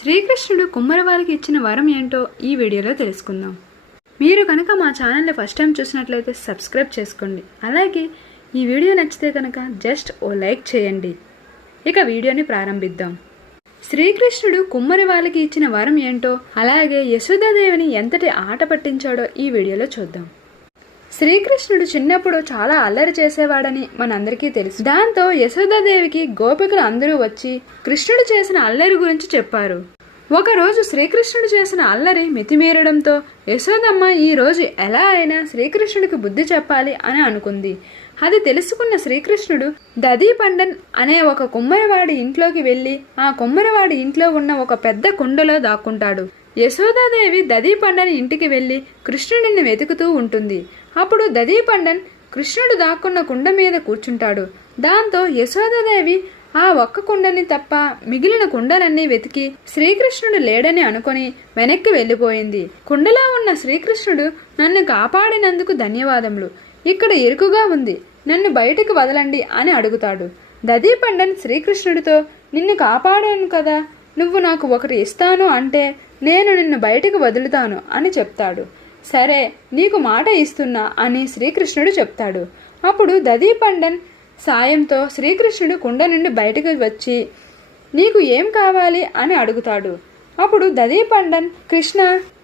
శ్రీకృష్ణుడు కుమ్మరవారికి ఇచ్చిన వరం ఏంటో ఈ వీడియోలో తెలుసుకుందాం. మీరు కనుక మా ఛానల్ని ఫస్ట్ టైం చూసినట్లయితే సబ్స్క్రైబ్ చేసుకోండి. అలాగే ఈ వీడియో నచ్చితే కనుక జస్ట్ ఓ లైక్ చేయండి. ఇక వీడియోని ప్రారంభిద్దాం. శ్రీకృష్ణుడు కుమ్మరివాళ్ళకి ఇచ్చిన వరం ఏంటో, అలాగే యశోదాదేవిని ఎంతటి ఆట పట్టించాడో ఈ వీడియోలో చూద్దాం. శ్రీకృష్ణుడు చిన్నప్పుడు చాలా అల్లరి చేసేవాడని మనందరికీ తెలుసు. దాంతో యశోదాదేవికి గోపికలు అందరూ వచ్చి కృష్ణుడు చేసిన అల్లరి గురించి చెప్పారు. ఒకరోజు శ్రీకృష్ణుడు చేసిన అల్లరి మితిమీరడంతో యశోదమ్మ ఈ రోజు ఎలా అయినా శ్రీకృష్ణుడికి బుద్ధి చెప్పాలి అని అనుకుంది. అది తెలుసుకున్న శ్రీకృష్ణుడు దదీపండన్ అనే ఒక కుమ్మరివాడి ఇంట్లోకి వెళ్ళి ఆ కుమ్మరివాడి ఇంట్లో ఉన్న ఒక పెద్ద కుండలో దాక్కుంటాడు. యశోదాదేవి దదీపండన్ ఇంటికి వెళ్ళి కృష్ణుడిని వెతుకుతూ ఉంటుంది. అప్పుడు దదీపండన్ కృష్ణుడు దాక్కున్న కుండ మీద కూర్చుంటాడు. దాంతో యశోదాదేవి ఆ ఒక్క కుండని తప్ప మిగిలిన కుండలన్నీ వెతికి శ్రీకృష్ణుడు లేడని అనుకొని వెనక్కి వెళ్ళిపోయింది. కుండలో ఉన్న శ్రీకృష్ణుడు, నన్ను కాపాడినందుకు ధన్యవాదములు, ఇక్కడ ఇరుకుగా ఉంది, నన్ను బయటకు వదలండి అని అడుగుతాడు. దదీపండన్ శ్రీకృష్ణుడితో, నిన్ను కాపాడాను కదా, నువ్వు నాకు ఒకటి ఇస్తాను అంటే నేను నిన్ను బయటకు వదులుతాను అని చెప్తాడు. సరే, నీకు మాట ఇస్తున్నా అని శ్రీకృష్ణుడు చెప్తాడు. అప్పుడు దదీపండన్ సాయంతో శ్రీకృష్ణుడు కుండ నుండి బయటకు వచ్చి నీకు ఏం కావాలి అని అడుగుతాడు. అప్పుడు దదీపండన్, కృష్ణ,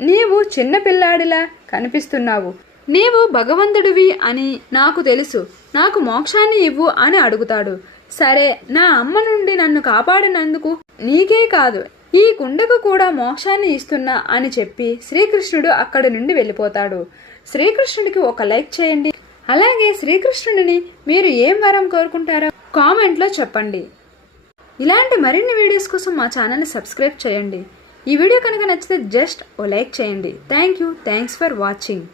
నీవు చిన్నపిల్లాడిలా కనిపిస్తున్నావు, నీవు భగవంతుడివి అని నాకు తెలుసు, నాకు మోక్షాన్ని ఇవ్వు అని అడుగుతాడు. సరే, నా అమ్మ నుండి నన్ను కాపాడినందుకు నీకే కాదు ఈ కుండకు కూడా మోక్షాన్ని ఇస్తున్నా అని చెప్పి శ్రీకృష్ణుడు అక్కడి నుండి వెళ్ళిపోతాడు. శ్రీకృష్ణుడికి ఒక లైక్ చేయండి. అలాగే శ్రీకృష్ణుడిని మీరు ఏం వరం కోరుకుంటారో కామెంట్లో చెప్పండి. ఇలాంటి మరిన్ని వీడియోస్ కోసం మా ఛానల్ని సబ్స్క్రైబ్ చేయండి. ఈ వీడియో కనుక నచ్చితే జస్ట్ ఓ లైక్ చేయండి. Thanks for watching.